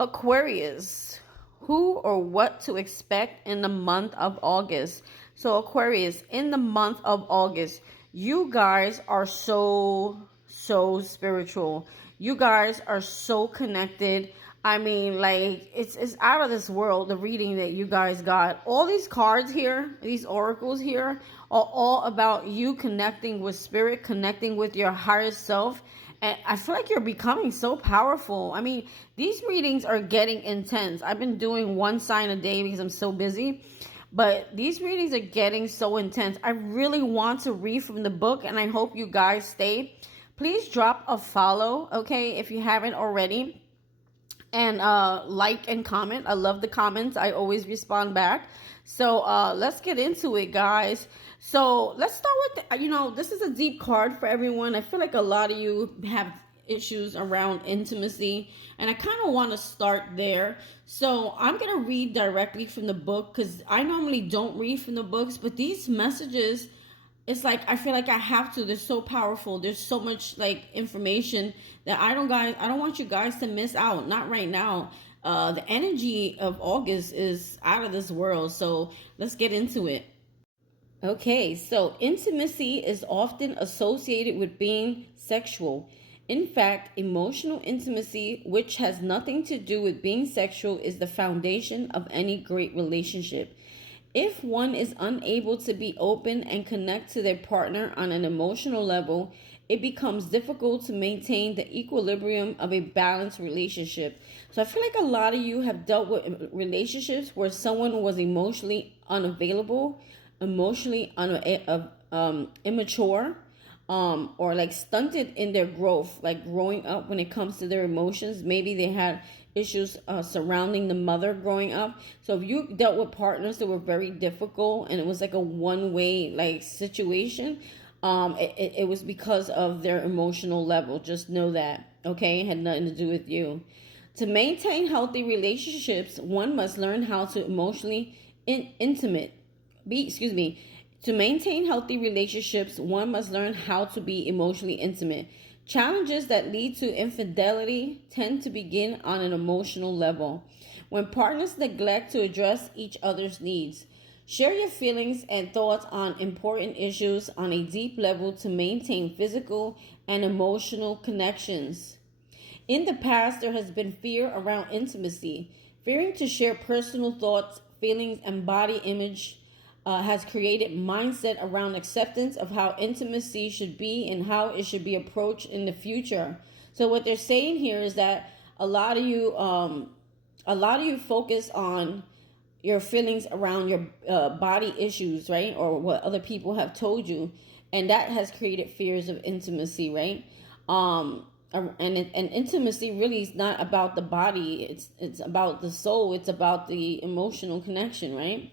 Aquarius, who or what to expect in the month of August. So, Aquarius, in the month of August, you guys are so spiritual. You guys are so connected. I mean, like it's out of this world. The reading that you guys got, all these cards here, these oracles here, are all about you connecting with spirit, connecting with your higher self. And I feel like you're becoming so powerful. I mean, these readings are getting intense. I've been doing one sign a day because I'm so busy. But these readings are getting so intense. I really want to read from the book, and I hope you guys stay. Please drop a follow, okay, if you haven't already. And like and comment. I love the comments. I always respond back. So let's get into it, guys. So let's start with, this is a deep card for everyone. I feel like a lot of you have issues around intimacy, and I kind of want to start there. So I'm going to read directly from the book because I normally don't read from the books, but these messages, it's like I feel like I have to. They're so powerful. There's so much like information that I don't want you guys to miss out. Not right now. The energy of August is out of this world. So let's get into it. Okay, so intimacy is often associated with being sexual. In fact, emotional intimacy, which has nothing to do with being sexual, is the foundation of any great relationship. If one is unable to be open and connect to their partner on an emotional level, it becomes difficult to maintain the equilibrium of a balanced relationship. So I feel like a lot of you have dealt with relationships where someone was emotionally unavailable, emotionally immature, or like stunted in their growth, like growing up when it comes to their emotions. Maybe they had issues surrounding the mother growing up. So if you dealt with partners that were very difficult and it was like a one-way like situation, it was because of their emotional level. Just know that, okay? It had nothing to do with you. To maintain healthy relationships, one must learn how to emotionally to maintain healthy relationships, one must learn how to be emotionally intimate. Challenges that lead to infidelity tend to begin on an emotional level. When partners neglect to address each other's needs, share your feelings and thoughts on important issues on a deep level to maintain physical and emotional connections. In the past, there has been fear around intimacy. Fearing to share personal thoughts, feelings, and body image has created mindset around acceptance of how intimacy should be and how it should be approached in the future. So what they're saying here is that a lot of you focus on your feelings around your body issues, right? Or what other people have told you. And that has created fears of intimacy, right? And intimacy really is not about the body. It's about the soul. It's about the emotional connection, right?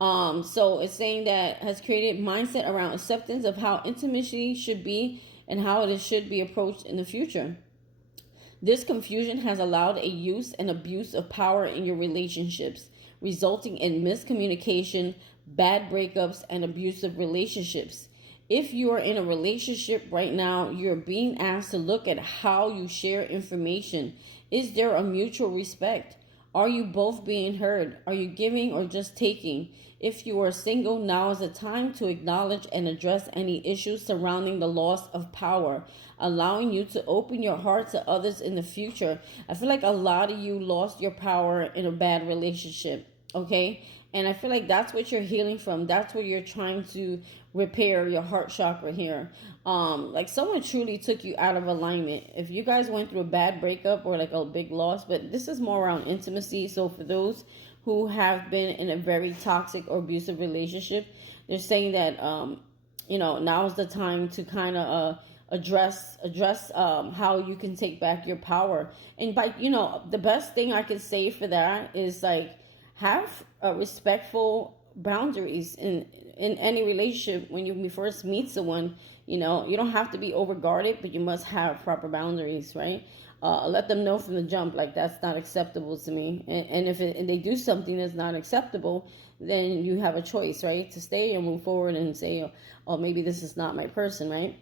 So it's saying that has created mindset around acceptance of how intimacy should be and how it should be approached in the future. This confusion has allowed a use and abuse of power in your relationships, resulting in miscommunication, bad breakups, and abusive relationships. If you are in a relationship right now, you're being asked to look at how you share information. Is there a mutual respect? Are you both being heard? Are you giving or just taking? If you are single, now is the time to acknowledge and address any issues surrounding the loss of power, allowing you to open your heart to others in the future. I feel like a lot of you lost your power in a bad relationship, okay? And I feel like that's what you're healing from. That's what you're trying to repair, your heart chakra here. Like someone truly took you out of alignment. If you guys went through a bad breakup or like a big loss, but this is more around intimacy. So for those who have been in a very toxic or abusive relationship, they're saying that, now is the time to kind of address how you can take back your power. And by, the best thing I can say for that is like, have respectful boundaries in any relationship. When you first meet someone, you don't have to be overguarded, but you must have proper boundaries, right? Let them know from the jump, like that's not acceptable to me. And if they do something that's not acceptable, then you have a choice, right? To stay or move forward and say, oh, maybe this is not my person, right?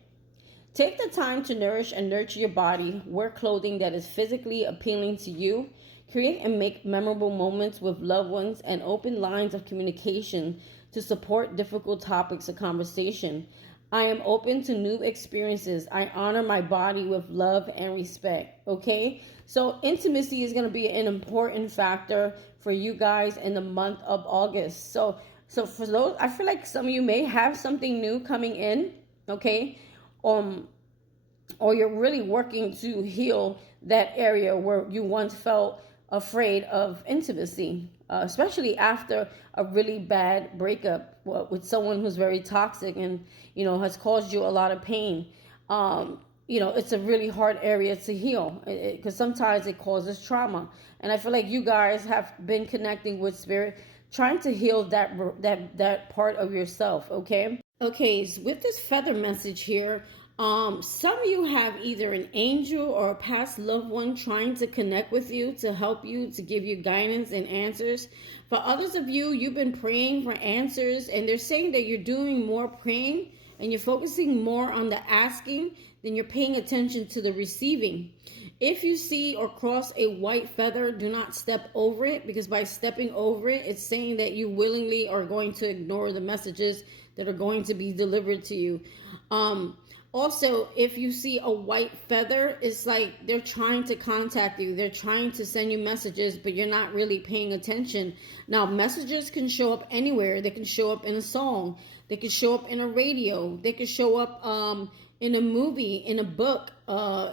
Take the time to nourish and nurture your body. Wear clothing that is physically appealing to you. Create and make memorable moments with loved ones and open lines of communication to support difficult topics of conversation. I am open to new experiences. I honor my body with love and respect. Okay? So, intimacy is going to be an important factor for you guys in the month of August. So for those, I feel like some of you may have something new coming in, okay? Or you're really working to heal that area where you once felt afraid of intimacy, especially after a really bad breakup with someone who's very toxic and, has caused you a lot of pain. It's a really hard area to heal because sometimes it causes trauma. And I feel like you guys have been connecting with spirit, trying to heal that part of yourself, okay? Okay, so with this feather message here, some of you have either an angel or a past loved one trying to connect with you to help you, to give you guidance and answers. For others of you, you've been praying for answers, and they're saying that you're doing more praying and you're focusing more on the asking than you're paying attention to the receiving. If you see or cross a white feather, do not step over it, because by stepping over it, it's saying that you willingly are going to ignore the messages that are going to be delivered to you. Also, if you see a white feather, it's like they're trying to contact you. They're trying to send you messages, but you're not really paying attention. Now, messages can show up anywhere. They can show up in a song. They can show up in a radio. They can show up in a movie, in a book.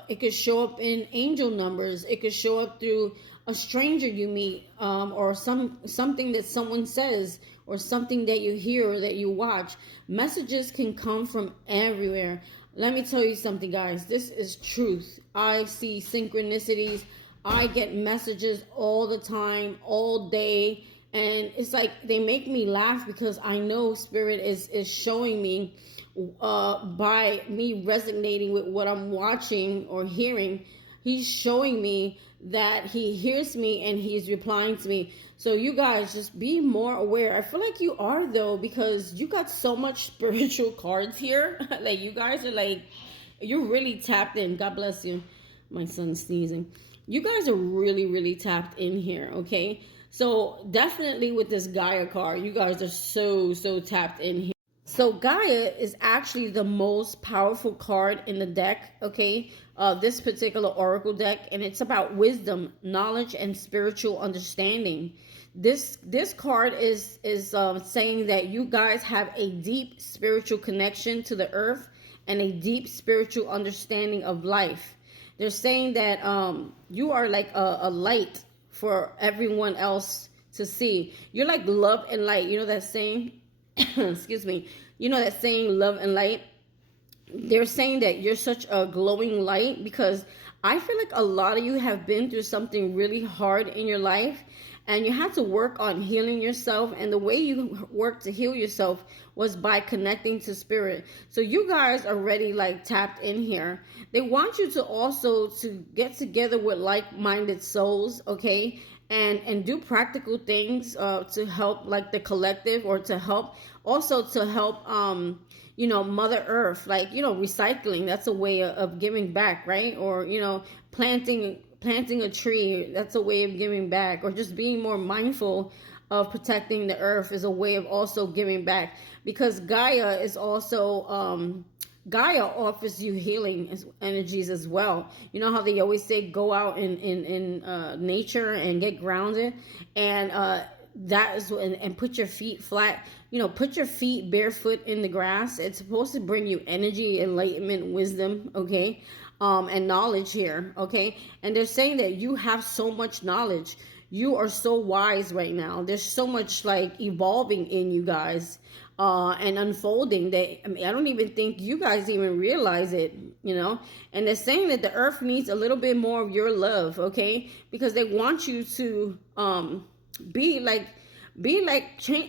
It could show up in angel numbers. It could show up through a stranger you meet, or something that someone says, or something that you hear or that you watch. Messages can come from everywhere. Let me tell you something, guys. This is truth. I see synchronicities. I get messages all the time, all day. And it's like they make me laugh because I know Spirit is showing me, by me resonating with what I'm watching or hearing, He's showing me that He hears me and He's replying to me. So you guys just be more aware. I feel like you are, though, because you got so much spiritual cards here. Like, you guys are like, you're really tapped in. God bless you. My son's sneezing. You guys are really, really tapped in here, okay? So definitely with this Gaia card, you guys are so tapped in here. So Gaia is actually the most powerful card in the deck, okay? This particular oracle deck, and it's about wisdom, knowledge, and spiritual understanding. This card is saying that you guys have a deep spiritual connection to the earth and a deep spiritual understanding of life. They're saying that you are like a light for everyone else to see. You're like love and light. You know that saying? Excuse me. You know that saying, love and light? They're saying that you're such a glowing light, because I feel like a lot of you have been through something really hard in your life, and you had to work on healing yourself. And the way you work to heal yourself was by connecting to spirit. So you guys are already like tapped in here. They want you to also to get together with like-minded souls, okay? And do practical things to help like the collective, or to help Mother Earth, like, recycling. That's a way of giving back, right? Or, planting a tree. That's a way of giving back. Or just being more mindful of protecting the earth is a way of also giving back. Because Gaia is also, Gaia offers you healing energies as well. You know how they always say go out in nature and get grounded, and that is, and put your feet flat. Put your feet barefoot in the grass. It's supposed to bring you energy, enlightenment, wisdom, okay, and knowledge here, okay. And they're saying that you have so much knowledge. You are so wise right now. There's so much like evolving in you guys. And unfolding that, I don't even think you guys even realize it, and they're saying that the earth needs a little bit more of your love, okay, because they want you to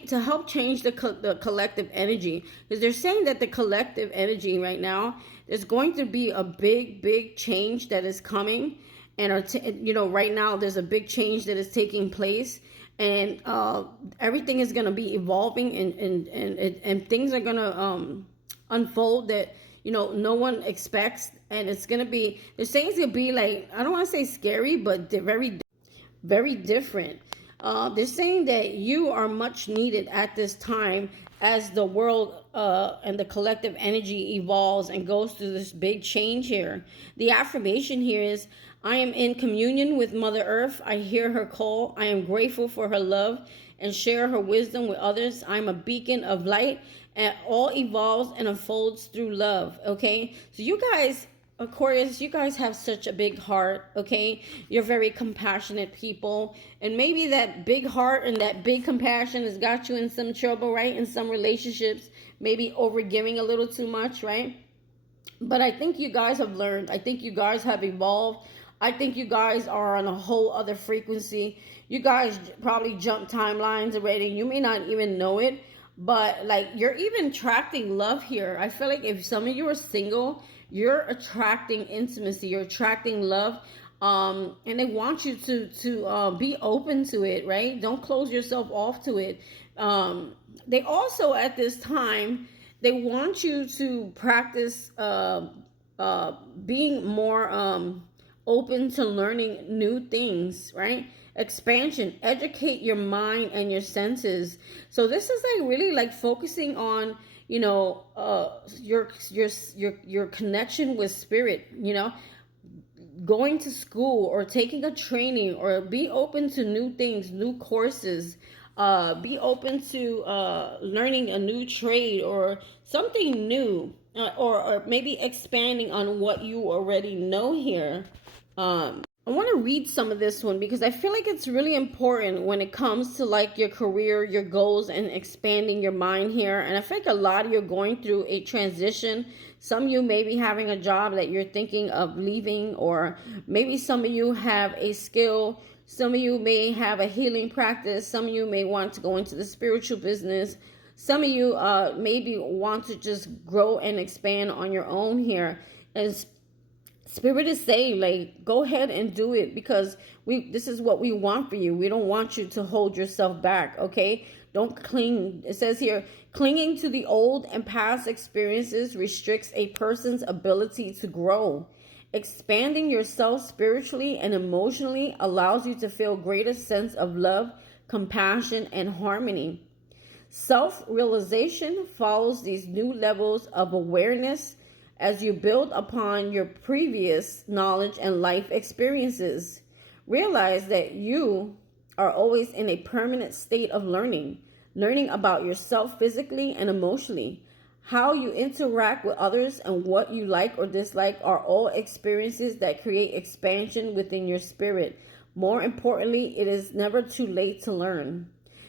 to help change the collective energy, because they're saying that the collective energy right now, there's going to be a big change that is coming, and right now there's a big change that is taking place. And everything is going to be evolving, and things are going to unfold that no one expects, and it's gonna be, they're saying it's gonna be like, I don't want to say scary, but they're very, very different. They're saying that you are much needed at this time as the world and the collective energy evolves and goes through this big change here. The affirmation here is, I am in communion with Mother Earth. I hear her call. I am grateful for her love and share her wisdom with others. I'm a beacon of light, and all evolves and unfolds through love. Okay, so you guys, Aquarius, you guys have such a big heart. Okay, you're very compassionate people, and maybe that big heart and that big compassion has got you in some trouble, right? In some relationships, maybe over giving a little too much, right? But I think you guys have learned. I think you guys have evolved. I think you guys are on a whole other frequency. You guys probably jumped timelines already. You may not even know it, but like, you're even attracting love here. I feel like if some of you are single, you're attracting intimacy. You're attracting love. And they want you to be open to it, right? Don't close yourself off to it. They also, at this time, they want you to practice being more open to learning new things, right? Expansion, educate your mind and your senses. So this is like really like focusing on, your connection with spirit, going to school or taking a training, or be open to new things, new courses. Be open to learning a new trade or something new, or maybe expanding on what you already know here. I want to read some of this one because I feel like it's really important when it comes to like your career, your goals, and expanding your mind here. And I feel like a lot of you are going through a transition. Some of you may be having a job that you're thinking of leaving, or maybe some of you have a skill. Some of you may have a healing practice. Some of you may want to go into the spiritual business. Some of you maybe want to just grow and expand on your own here. And Spirit is saying, like, go ahead and do it, because this is what we want for you. We don't want you to hold yourself back, okay? Don't cling. It says here, clinging to the old and past experiences restricts a person's ability to grow. Expanding yourself spiritually and emotionally allows you to feel greater sense of love, compassion, and harmony. Self-realization follows these new levels of awareness as you build upon your previous knowledge and life experiences. Realize that you are always in a permanent state of learning about yourself physically and emotionally. How you interact with others and what you like or dislike are all experiences that create expansion within your spirit. More importantly, it is never too late to learn.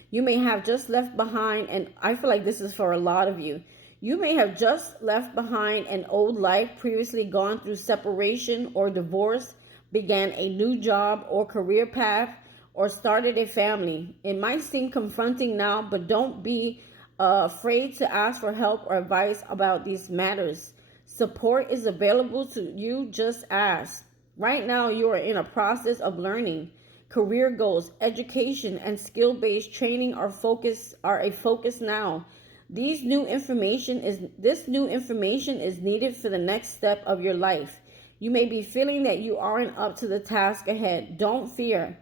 You may have just left behind, and I feel like this is for a lot of you. You may have just left behind an old life, previously gone through separation or divorce, began a new job or career path, or started a family. It might seem confronting now, but don't be afraid to ask for help or advice about these matters. Support is available to you. Just ask. Right now, you are in a process of learning. Career goals, education, and skill-based training are a focus now. This new information is needed for the next step of your life. You may be feeling that you aren't up to the task ahead. Don't fear.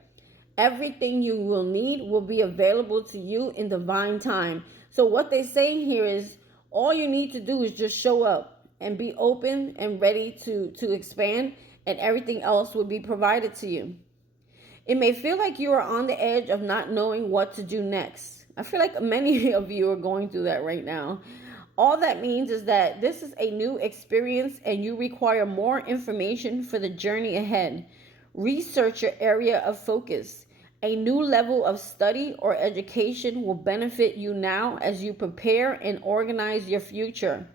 Everything you will need will be available to you in divine time. So what they're saying here is, all you need to do is just show up and be open and ready to expand, and everything else will be provided to you. It may feel like you are on the edge of not knowing what to do next. I feel like many of you are going through that right now. All that means is that this is a new experience and you require more information for the journey ahead. Research your area of focus. A new level of study or education will benefit you now as you prepare and organize your future.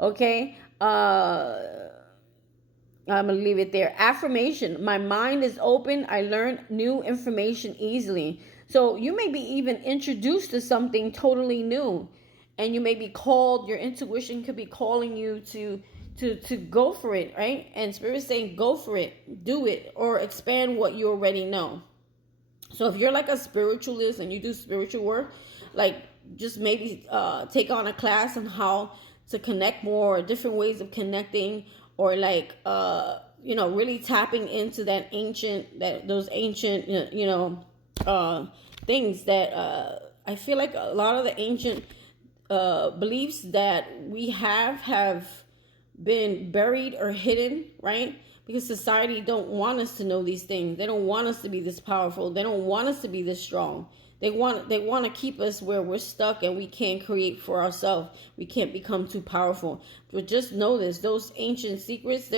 Okay? I'm going to leave it there. Affirmation. My mind is open. I learn new information easily. So you may be even introduced to something totally new. And you may be called, your intuition could be calling you to go for it, right? And Spirit's saying, go for it, do it, or expand what you already know. So if you're like a spiritualist and you do spiritual work, like just maybe take on a class on how to connect more, different ways of connecting, or like really tapping into those ancient things that I feel like a lot of the ancient beliefs that we have been buried or hidden, right? Because society don't want us to know these things. They don't want us to be this powerful. They don't want us to be this strong. They want to keep us where we're stuck and we can't create for ourselves. We can't become too powerful. But just know this, those ancient secrets,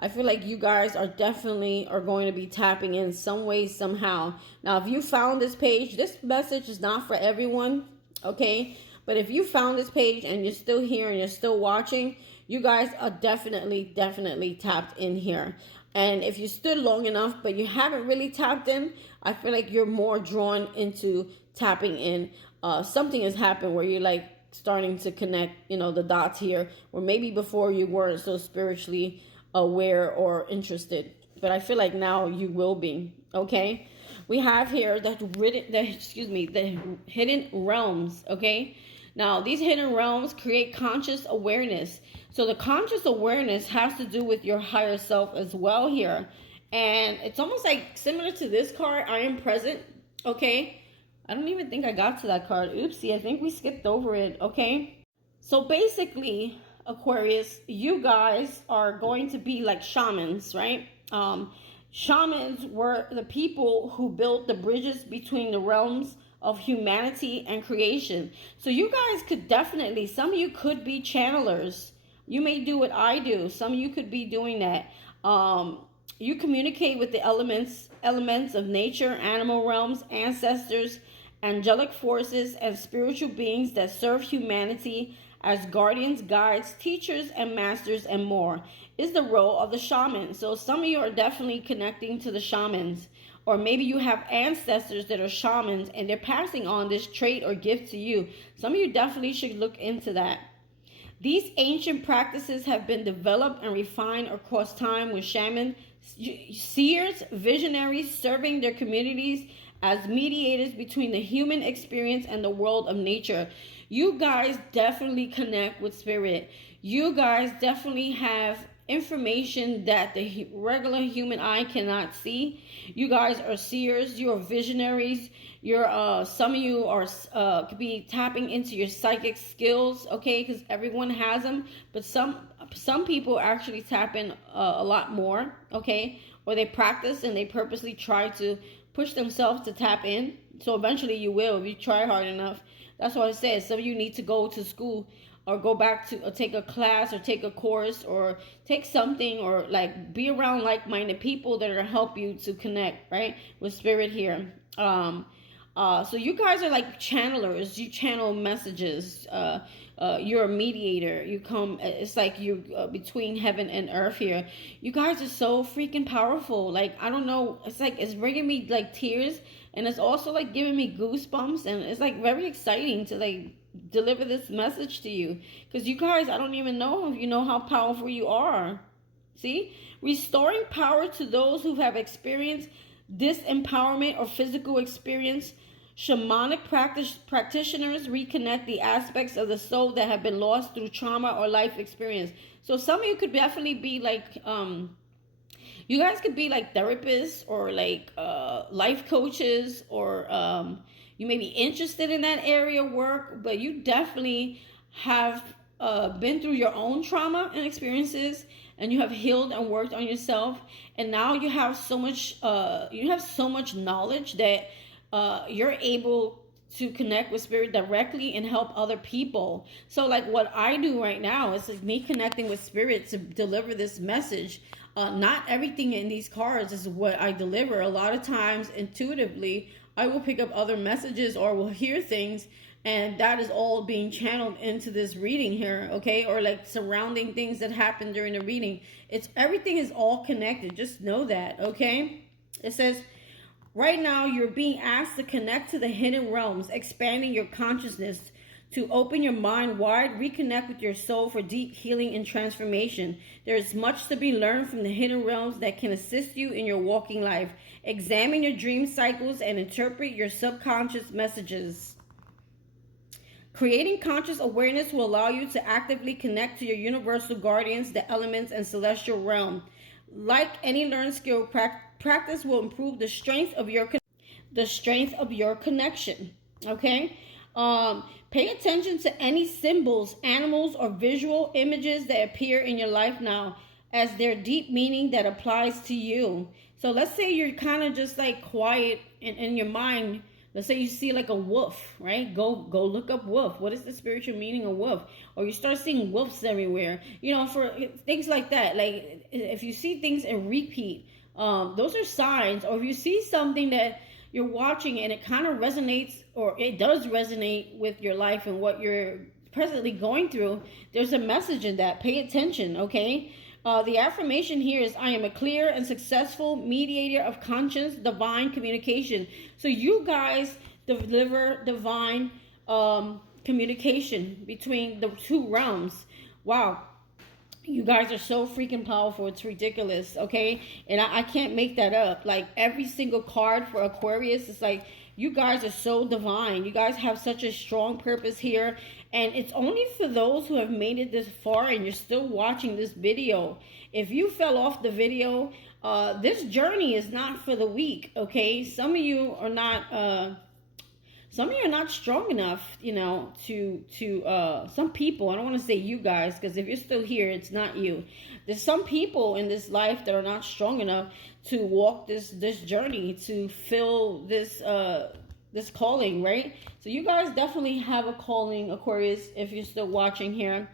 I feel like you guys are going to be tapping in some way, somehow. Now, if you found this page, this message is not for everyone, okay? But if you found this page and you're still here and you're still watching, you guys are definitely tapped in here. And if you stood long enough, but you haven't really tapped in, I feel like you're more drawn into tapping in. Something has happened where you're like starting to connect, the dots here, or maybe before you weren't so spiritually aware or interested. But I feel like now you will be, okay? We have here the hidden realms, okay? Now, these hidden realms create conscious awareness. So the conscious awareness has to do with your higher self as well here. And it's almost like similar to this card, I am present, okay? I don't even think I got to that card. Oopsie, I think we skipped over it, okay? So basically, Aquarius, you guys are going to be like shamans, right? Shamans were the people who built the bridges between the realms of humanity and creation. So you guys could definitely, some of you could be channelers. You may do what I do. Some of you could be doing that. You communicate with the elements of nature, animal realms, ancestors, angelic forces, and spiritual beings that serve humanity as guardians, guides, teachers, and masters, and more, is the role of the shaman. So some of you are definitely connecting to the shamans. Or maybe you have ancestors that are shamans and they're passing on this trait or gift to you. Some of you definitely should look into that. These ancient practices have been developed and refined across time with shamans, seers, visionaries serving their communities as mediators between the human experience and the world of nature. You guys definitely connect with spirit. You guys definitely have information that the regular human eye cannot see. You guys are seers, you're visionaries, you're some of you are could be tapping into your psychic skills, okay, because everyone has them, but some people actually tap in a lot more, okay, or they practice and they purposely try to push themselves to tap in. So eventually you will if you try hard enough. That's what I said. Some of you need to go to school or go back to or take a class or take a course or take something or like be around like-minded people that are gonna help you to connect, right, with spirit here. So you guys are like channelers. You channel messages. You're a mediator. You come. It's like you between heaven and earth here. You guys are so freaking powerful. Like I don't know. It's like it's bringing me like tears, and it's also like giving me goosebumps, and it's like very exciting to like deliver this message to you because you guys, I don't even know if you know how powerful you are. See, restoring power to those who have experienced disempowerment or physical experience. Shamanic practitioners reconnect the aspects of the soul that have been lost through trauma or life experience. So some of you could definitely be like you guys could be like therapists or like life coaches, or you may be interested in that area of work, but you definitely have been through your own trauma and experiences, and you have healed and worked on yourself, and now you have so much knowledge that you're able to connect with spirit directly and help other people. So like what I do right now is like me connecting with spirit to deliver this message. Not everything in these cards is what I deliver. A lot of times intuitively I will pick up other messages or will hear things, and that is all being channeled into this reading here, okay? Or like surrounding things that happen during the reading. Everything is all connected. Just know that, okay? It says, right now, you're being asked to connect to the hidden realms, expanding your consciousness to open your mind wide, reconnect with your soul for deep healing and transformation. There is much to be learned from the hidden realms that can assist you in your walking life. Examine your dream cycles and interpret your subconscious messages. Creating conscious awareness will allow you to actively connect to your universal guardians, the elements, and celestial realm. Like any learned skill, practice will improve the strength of your connection. Okay. Pay attention to any symbols, animals, or visual images that appear in your life now, as their deep meaning that applies to you. So let's say you're kind of just like quiet in your mind. Let's say you see like a wolf, right? Go look up wolf. What is the spiritual meaning of wolf? Or you start seeing wolves everywhere. You know, for things like that. Like if you see things in repeat, those are signs. Or if you see something that you're watching and it kind of resonates, or it does resonate with your life and what you're presently going through, there's a message in that. Pay attention, okay? The affirmation here is, I am a clear and successful mediator of conscious divine communication. So you guys deliver divine communication between the two realms. Wow. You guys are so freaking powerful. It's ridiculous, okay? And I can't make that up. Like, every single card for Aquarius is like, you guys are so divine. You guys have such a strong purpose here. And it's only for those who have made it this far and you're still watching this video. If you fell off the video, this journey is not for the weak, okay? Some of you are not strong enough, you know, to some people, I don't want to say you guys, because if you're still here, it's not you. There's some people in this life that are not strong enough to walk this journey, to fill this calling, right? So you guys definitely have a calling, Aquarius, if you're still watching here.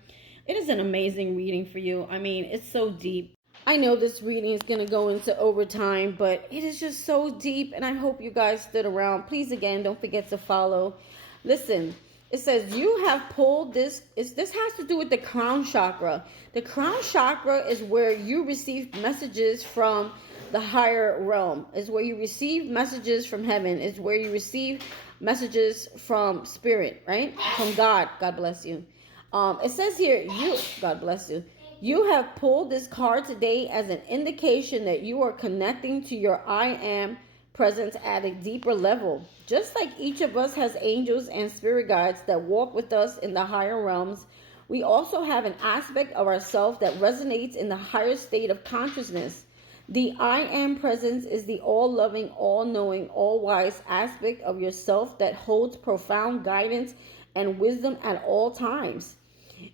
It is an amazing reading for you. I mean, it's so deep. I know this reading is going to go into overtime, but it is just so deep, and I hope you guys stood around. Please, again, don't forget to follow. Listen, it says you have pulled this. This has to do with the crown chakra. The crown chakra is where you receive messages from the higher realm. Is where you receive messages from heaven. Is where you receive messages from spirit, right? From God. God bless you. It says here, God bless you. You have pulled this card today as an indication that you are connecting to your I am presence at a deeper level. Just like each of us has angels and spirit guides that walk with us in the higher realms, we also have an aspect of ourselves that resonates in the higher state of consciousness. The I am presence is the all-loving, all-knowing, all-wise aspect of yourself that holds profound guidance and wisdom at all times.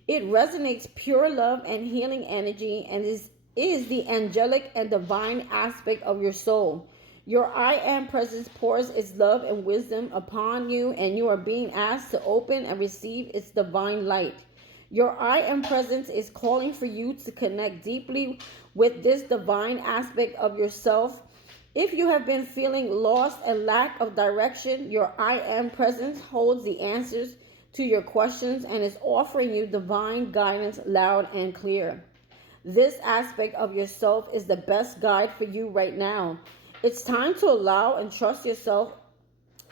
It resonates pure love and healing energy and is the angelic and divine aspect of your soul. Your I am presence pours its love and wisdom upon you, and you are being asked to open and receive its divine light. Your I am presence is calling for you to connect deeply with this divine aspect of yourself. If you have been feeling lost and lack of direction, your I am presence holds the answers to your questions and is offering you divine guidance loud and clear. This aspect of yourself is the best guide for you right now. It's time to allow and trust yourself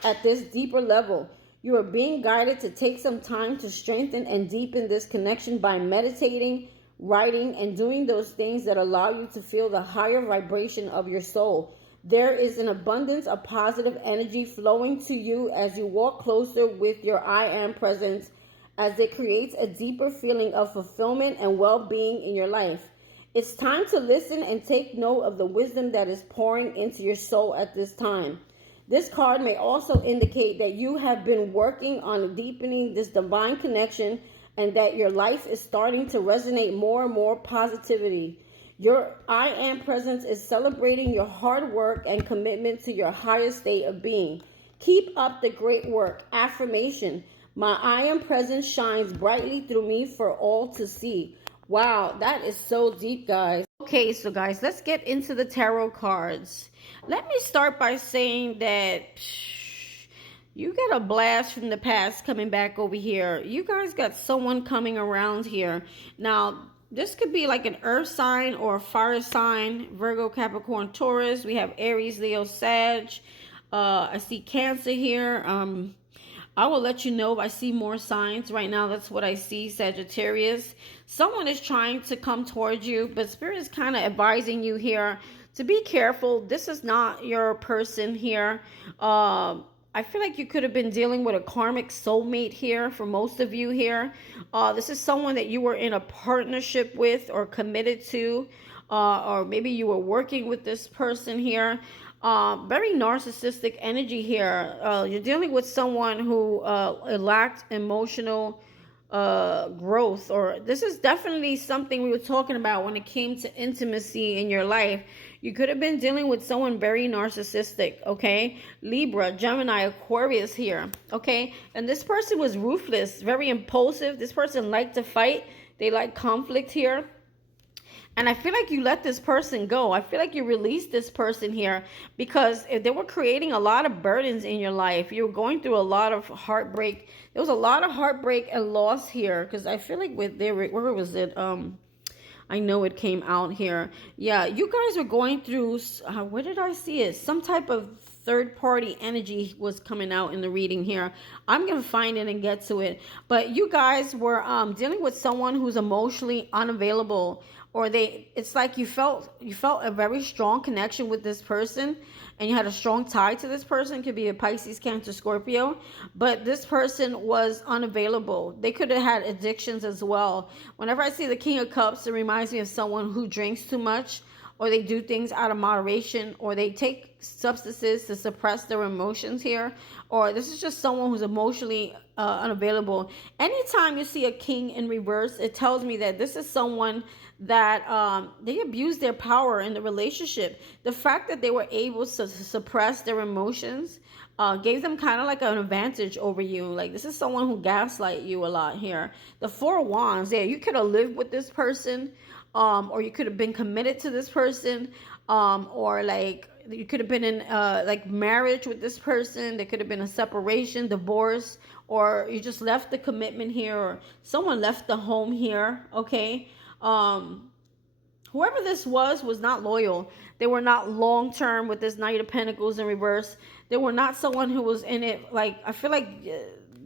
at this deeper level. You are being guided to take some time to strengthen and deepen this connection by meditating, writing, and doing those things that allow you to feel the higher vibration of your soul. There is an abundance of positive energy flowing to you as you walk closer with your I am presence, as it creates a deeper feeling of fulfillment and well-being in your life. It's time to listen and take note of the wisdom that is pouring into your soul at this time. This card may also indicate that you have been working on deepening this divine connection and that your life is starting to resonate more and more positivity. Your I am presence is celebrating your hard work and commitment to your highest state of being. Keep up the great work. Affirmation: my I am presence shines brightly through me for all to see. Wow, that is so deep, guys. Okay, so guys, let's get into the tarot cards. Let me start by saying that you got a blast from the past coming back over here. You guys got someone coming around here. Now, this could be like an earth sign or a fire sign. Virgo, Capricorn, Taurus. We have Aries, Leo, Sag. I see Cancer here. I will let you know if I see more signs. Right now, that's what I see, Sagittarius. Someone is trying to come towards you, but Spirit is kind of advising you here to be careful. This is not your person here. I feel like you could have been dealing with a karmic soulmate here for most of you here. This is someone that you were in a partnership with or committed to, or maybe you were working with this person here. Very narcissistic energy here. You're dealing with someone who lacked emotional growth, or this is definitely something we were talking about when it came to intimacy in your life. You could have been dealing with someone very narcissistic, okay? Libra, Gemini, Aquarius here, okay? And this person was ruthless, very impulsive. This person liked to fight. They like conflict here. And I feel like you let this person go. I feel like you released this person here because they were creating a lot of burdens in your life. You were going through a lot of heartbreak. There was a lot of heartbreak and loss here because I feel like where was it? I know it came out here. Yeah, you guys were going through, where did I see it? Some type of third party energy was coming out in the reading here. I'm going to find it and get to it. But you guys were dealing with someone who's emotionally unavailable, or it's like you felt a very strong connection with this person and you had a strong tie to this person. It could be a Pisces, Cancer, Scorpio, but this person was unavailable. They could have had addictions as well. Whenever I see the King of Cups, it reminds me of someone who drinks too much, or they do things out of moderation, or they take substances to suppress their emotions here, or this is just someone who's emotionally unavailable. Anytime you see a king in reverse, it tells me that this is someone that they abused their power in the relationship. The fact that they were able to suppress their emotions gave them kind of like an advantage over you. Like, this is someone who gaslight you a lot here. The Four of Wands, yeah, you could have lived with this person, or you could have been committed to this person, or like you could have been in like marriage with this person. There could have been a separation, divorce, or you just left the commitment here, or someone left the home here, okay? Whoever this was not loyal. They were not long term with this Knight of Pentacles in reverse. They were not someone who was in it. Like, I feel like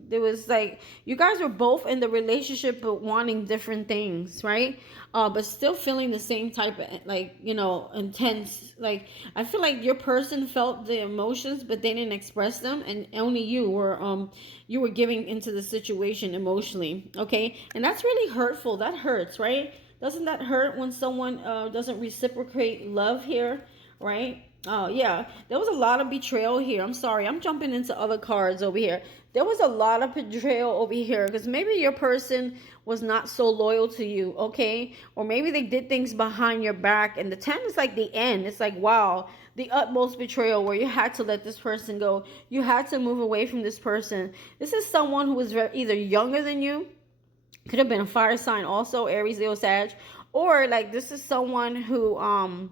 there was like, you guys were both in the relationship but wanting different things, right? But still feeling the same type of, like, you know, intense. Like, I feel like your person felt the emotions but they didn't express them, and only you were giving into the situation emotionally, okay? And that's really hurtful. That hurts, right? Doesn't that hurt when someone doesn't reciprocate love here, right? Oh, yeah. There was a lot of betrayal here. I'm sorry. I'm jumping into other cards over here. There was a lot of betrayal over here because maybe your person was not so loyal to you, okay? Or maybe they did things behind your back. And the 10 is like the end. It's like, wow, the utmost betrayal where you had to let this person go. You had to move away from this person. This is someone who was either younger than you. Could have been a fire sign also, Aries, Leo, Sag. Or like this is someone who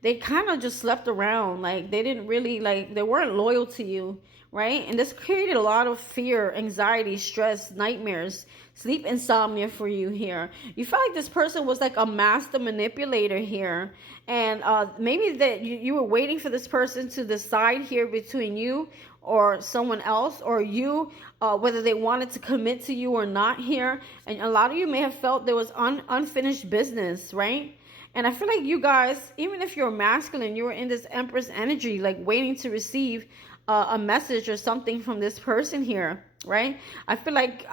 they kind of just slept around. Like they didn't really, like, they weren't loyal to you, right? And this created a lot of fear, anxiety, stress, nightmares, sleep insomnia for you here. You felt like this person was like a master manipulator here. And maybe that you were waiting for this person to decide here between you or someone else, or you, whether they wanted to commit to you or not here. And a lot of you may have felt there was unfinished business, right? And I feel like you guys, even if you're masculine, you were in this Empress energy, like waiting to receive a message or something from this person here, right? I feel like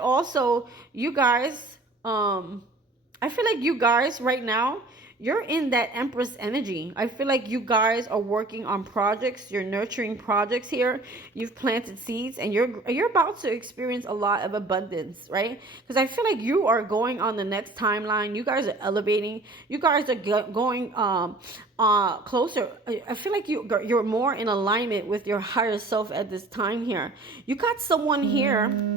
also you guys, I feel like you guys right now, you're in that Empress energy. I feel like you guys are working on projects. You're nurturing projects here. You've planted seeds, and you're about to experience a lot of abundance, right? Because I feel like you are going on the next timeline. You guys are elevating. You guys are going closer. I feel like you're more in alignment with your higher self at this time here. You got someone here.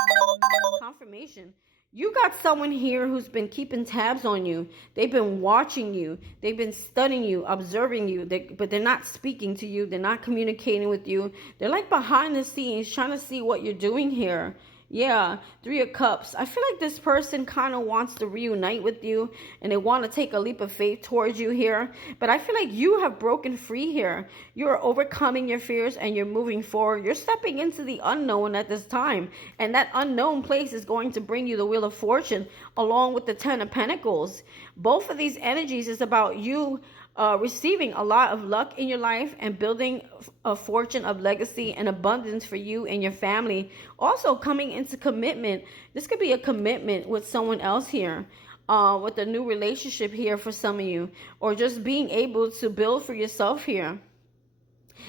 Confirmation. You got someone here who's been keeping tabs on you. They've been watching you. They've been studying you, observing you. But they're not speaking to you. They're not communicating with you. They're like behind the scenes trying to see what you're doing here. Yeah, 3 of Cups. I feel like this person kind of wants to reunite with you, and they want to take a leap of faith towards you here. But I feel like you have broken free here. You're overcoming your fears and you're moving forward. You're stepping into the unknown at this time. And that unknown place is going to bring you the Wheel of Fortune along with the 10 of Pentacles. Both of these energies is about you receiving a lot of luck in your life and building a fortune of legacy and abundance for you and your family. Also coming into commitment. This could be a commitment with someone else here. With a new relationship here for some of you, or just being able to build for yourself here.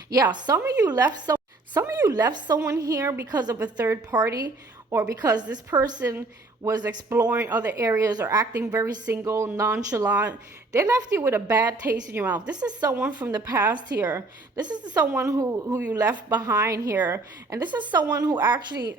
Yeah, some of you left someone here because of a third party, or because this person was exploring other areas or acting very single, nonchalant. They left you with a bad taste in your mouth. This is someone from the past here. This is someone who you left behind here. And this is someone who actually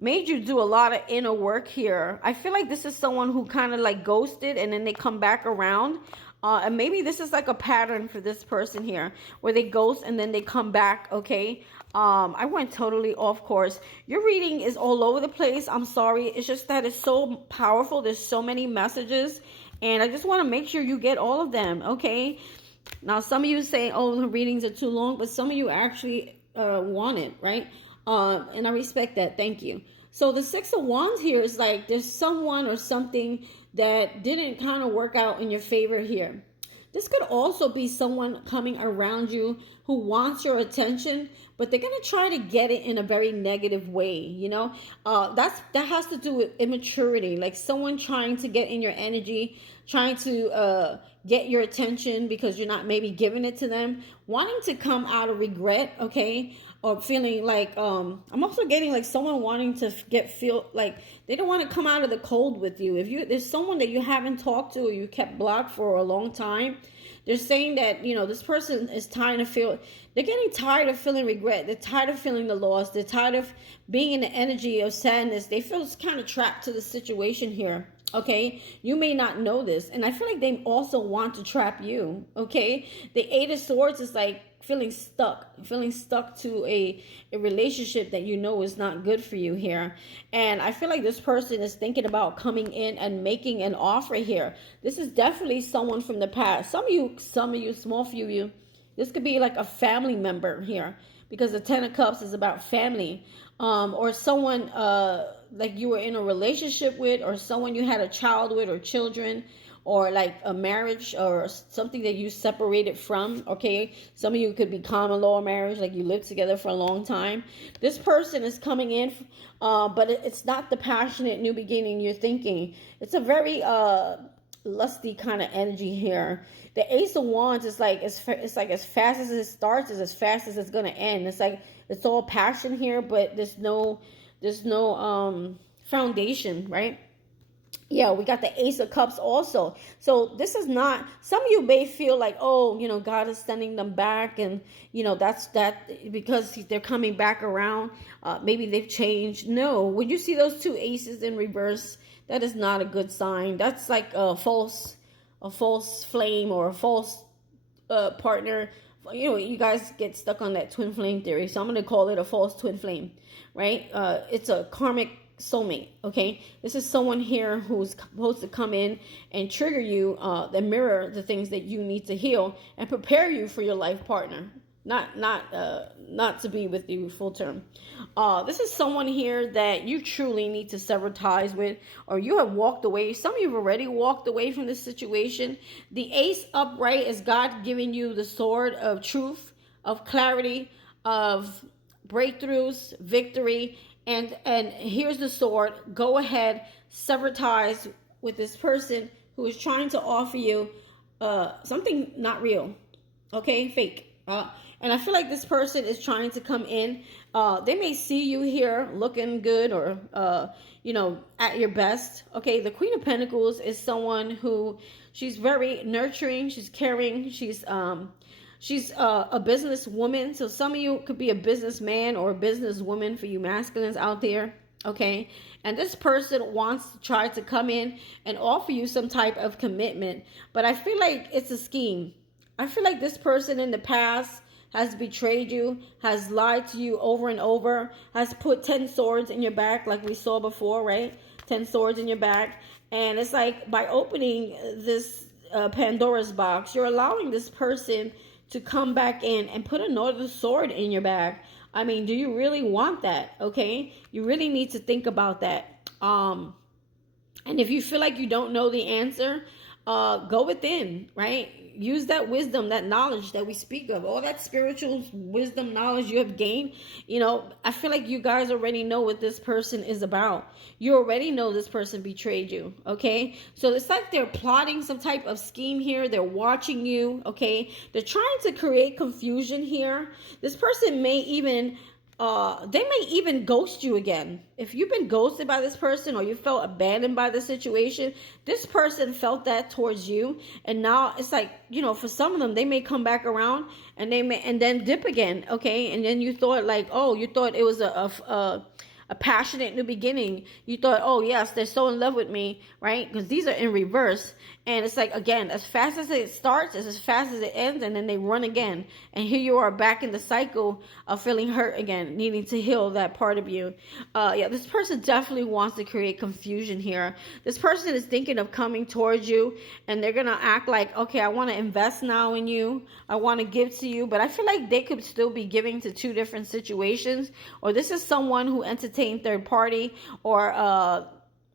made you do a lot of inner work here. I feel like this is someone who kind of like ghosted and then they come back around. And maybe this is like a pattern for this person here, where they ghost and then they come back, okay? I went totally off course. Your reading is all over the place. I'm sorry. It's just that it's so powerful. There's so many messages. And I just want to make sure you get all of them, okay? Now, some of you say, oh, the readings are too long, but some of you actually want it, right? And I respect that. Thank you. So the Six of Wands here is like there's someone or something that didn't kind of work out in your favor here. This could also be someone coming around you who wants your attention, but they're going to try to get it in a very negative way. You know, that has to do with immaturity, like someone trying to get in your energy, trying to get your attention because you're not maybe giving it to them, wanting to come out of regret, okay? Or feeling like, I'm also getting like someone wanting to feel like they don't want to come out of the cold with you. If there's someone that you haven't talked to or you kept blocked for a long time, they're saying that, you know, this person is they're getting tired of feeling regret. They're tired of feeling the loss. They're tired of being in the energy of sadness. They feel kind of trapped to the situation here. Okay, you may not know this, and I feel like they also want to trap you. Okay, the Eight of Swords is like feeling stuck to a relationship that you know is not good for you here. And I feel like this person is thinking about coming in and making an offer here. This is definitely someone from the past. Some of you, small few of you, this could be like a family member here, because the Ten of Cups is about family. Or someone like you were in a relationship with, or someone you had a child with or children, or like a marriage or something that you separated from, okay? Some of you could be common law marriage, like you lived together for a long time. This person is coming in, but it's not the passionate new beginning you're thinking. It's a very lusty kind of energy here. The Ace of Wands is like as fast as it starts is as fast as it's gonna end. It's like it's all passion here, but there's no foundation, right? Yeah, we got the Ace of Cups also. So this is not, some of you may feel like, oh, you know, God is sending them back, and, you know, that's because they're coming back around. Maybe they've changed. No, when you see those two aces in reverse, that is not a good sign. That's like a false flame or a false partner. You know, you guys get stuck on that twin flame theory, so I'm going to call it a false twin flame, right? It's a karmic soulmate, okay? This is someone here who's supposed to come in and trigger you, that mirror the things that you need to heal and prepare you for your life partner, not to be with you full term. This is someone here that you truly need to sever ties with, or you have walked away. Some of you have already walked away from this situation. The Ace upright is God giving you the sword of truth, of clarity, of breakthroughs, victory. And here's the sword. Go ahead, sever ties with this person who is trying to offer you something not real, okay, fake. And I feel like this person is trying to come in. They may see you here looking good, or you know, at your best. Okay, the Queen of Pentacles is someone who, she's very nurturing, she's caring, she's a businesswoman. So some of you could be a businessman or a businesswoman for you masculines out there, okay? And this person wants to try to come in and offer you some type of commitment. But I feel like it's a scheme. I feel like this person in the past has betrayed you, has lied to you over and over, has put 10 swords in your back like we saw before, right? 10 swords in your back. And it's like by opening this Pandora's box, you're allowing this person to come back in and put another sword in your back. I mean, do you really want that? Okay, you really need to think about that. And if you feel like you don't know the answer, go within, right? use that wisdom, that knowledge that we speak of, all that spiritual wisdom, knowledge you have gained. I feel like you guys already know what this person is about. You already know this person betrayed you, okay? So it's like they're plotting some type of scheme here. They're watching you, okay? They're trying to create confusion here. This person may even they may even ghost you again. If you've been ghosted by this person, or you felt abandoned by the situation, this person felt that towards you. And now it's like, for some of them, they may come back around and then dip again. Okay. And then you thought you thought it was a passionate new beginning. You thought, oh yes, they're so in love with me, right? Because these are in reverse. And it's like, again, as fast as it starts, it's as fast as it ends, and then they run again. And here you are back in the cycle of feeling hurt again, needing to heal that part of you. This person definitely wants to create confusion here. This person is thinking of coming towards you, and they're going to act like, okay, I want to invest now in you. I want to give to you. But I feel like they could still be giving to two different situations. Or this is someone who entertained third party, or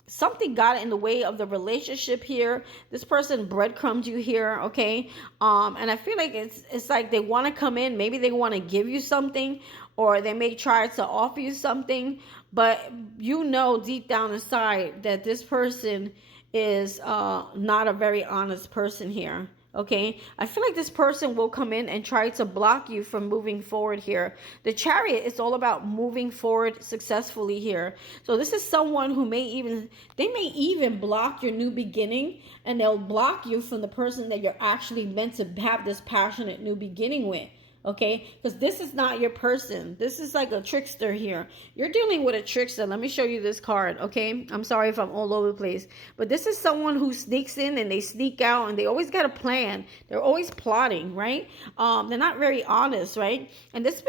something got in the way of the relationship here. This person breadcrumbed you here, okay? And I feel like it's like they want to come in. Maybe they want to give you something, or they may try to offer you something. But deep down inside that this person is not a very honest person here. Okay, I feel like this person will come in and try to block you from moving forward here. The Chariot is all about moving forward successfully here. So this is someone who may even block your new beginning, and they'll block you from the person that you're actually meant to have this passionate new beginning with. Okay, because this is not your person. This is like a trickster here. You're dealing with a trickster. Let me show you this card, okay? I'm sorry if I'm all over the place. But this is someone who sneaks in and they sneak out, and they always got a plan. They're always plotting, right? They're not very honest, right? And this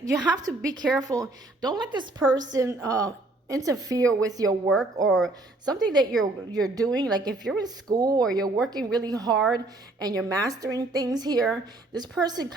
you have to be careful. Don't let this person interfere with your work or something that you're doing. Like if you're in school or you're working really hard and you're mastering things here, this person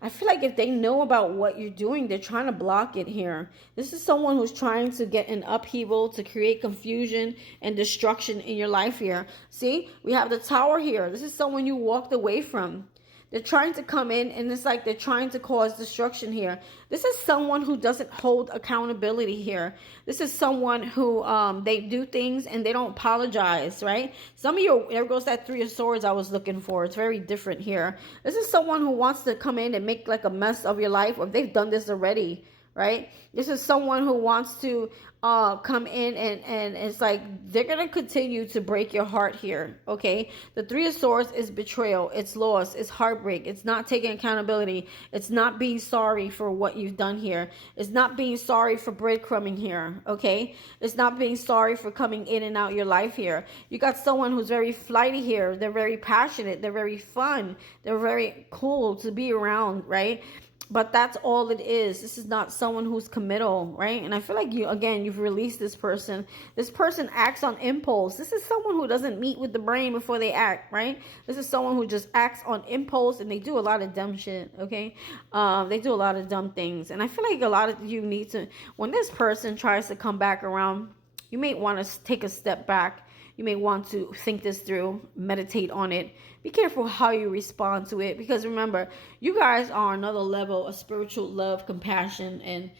I feel like if they know about what you're doing, they're trying to block it here. This is someone who's trying to get an upheaval, to create confusion and destruction in your life here. See, we have the Tower here. This is someone you walked away from. They're trying to come in, and it's like they're trying to cause destruction here. This is someone who doesn't hold accountability here. This is someone who they do things and they don't apologize, right? Some of you, there goes that Three of Swords I was looking for. It's very different here. This is someone who wants to come in and make like a mess of your life, or they've done this already, right? This is someone who wants to come in and it's like they're going to continue to break your heart here, okay? The Three of Swords is betrayal. It's loss. It's heartbreak. It's not taking accountability. It's not being sorry for what you've done here. It's not being sorry for breadcrumbing here, okay? It's not being sorry for coming in and out your life here. You got someone who's very flighty here. They're very passionate. They're very fun. They're very cool to be around, right? But that's all it is. This is not someone who's committal, right? And I feel like you've released this person. This person acts on impulse. This is someone who doesn't meet with the brain before they act, right? This is someone who just acts on impulse, and they do a lot of dumb shit, okay? They do a lot of dumb things. And I feel like a lot of you need to, when this person tries to come back around, you may want to take a step back. You may want to think this through, meditate on it. Be careful how you respond to it, because remember, you guys are another level of spiritual love, compassion, and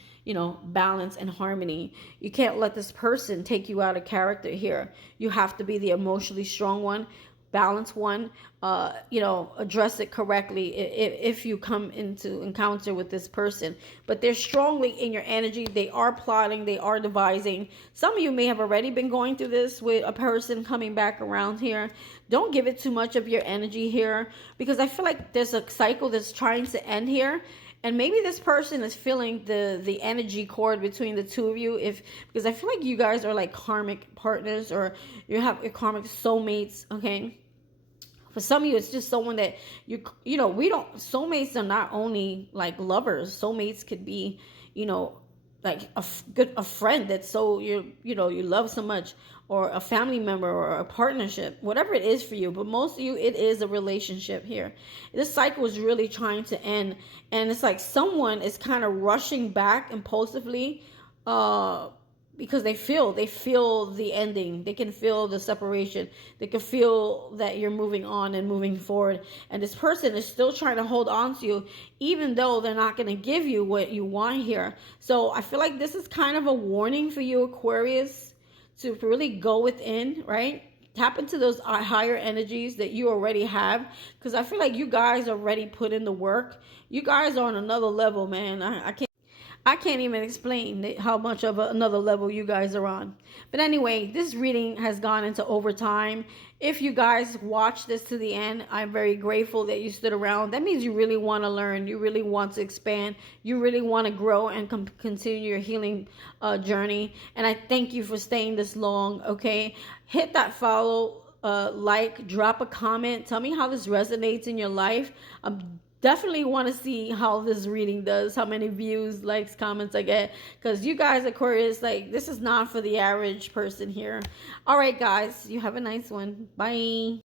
balance and harmony. You can't let this person take you out of character here. You have to be the emotionally strong one, balanced one, address it correctly if you come into encounter with this person. But they're strongly in your energy. They are plotting. They are devising. Some of you may have already been going through this with a person coming back around here. Don't give it too much of your energy here, because I feel like there's a cycle that's trying to end here. And maybe this person is feeling the energy cord between the two of you, because I feel like you guys are like karmic partners, or you have your karmic soulmates, okay? For some of you, it's just someone that soulmates are not only like lovers. Soulmates could be, like a friend that's so you love so much, or a family member, or a partnership, whatever it is for you. But most of you, it is a relationship here. This cycle is really trying to end, and it's like someone is kind of rushing back impulsively, because they feel the ending. They can feel the separation. They can feel that you're moving on and moving forward, and this person is still trying to hold on to you, even though they're not going to give you what you want here. So I feel like this is kind of a warning for you, Aquarius, to really go within, right? Tap into those higher energies that you already have, because I feel like you guys already put in the work. You guys are on another level, man. I can't even explain how much of another level you guys are on. But anyway, this reading has gone into overtime. If you guys watch this to the end, I'm very grateful that you stood around. That means you really want to learn. You really want to expand. You really want to grow and continue your healing journey. And I thank you for staying this long, okay? Hit that follow, like, drop a comment. Tell me how this resonates in your life. Definitely want to see how this reading does, how many views, likes, comments I get, because you guys, Aquarius, like, this is not for the average person here. All right, guys, you have a nice one. Bye.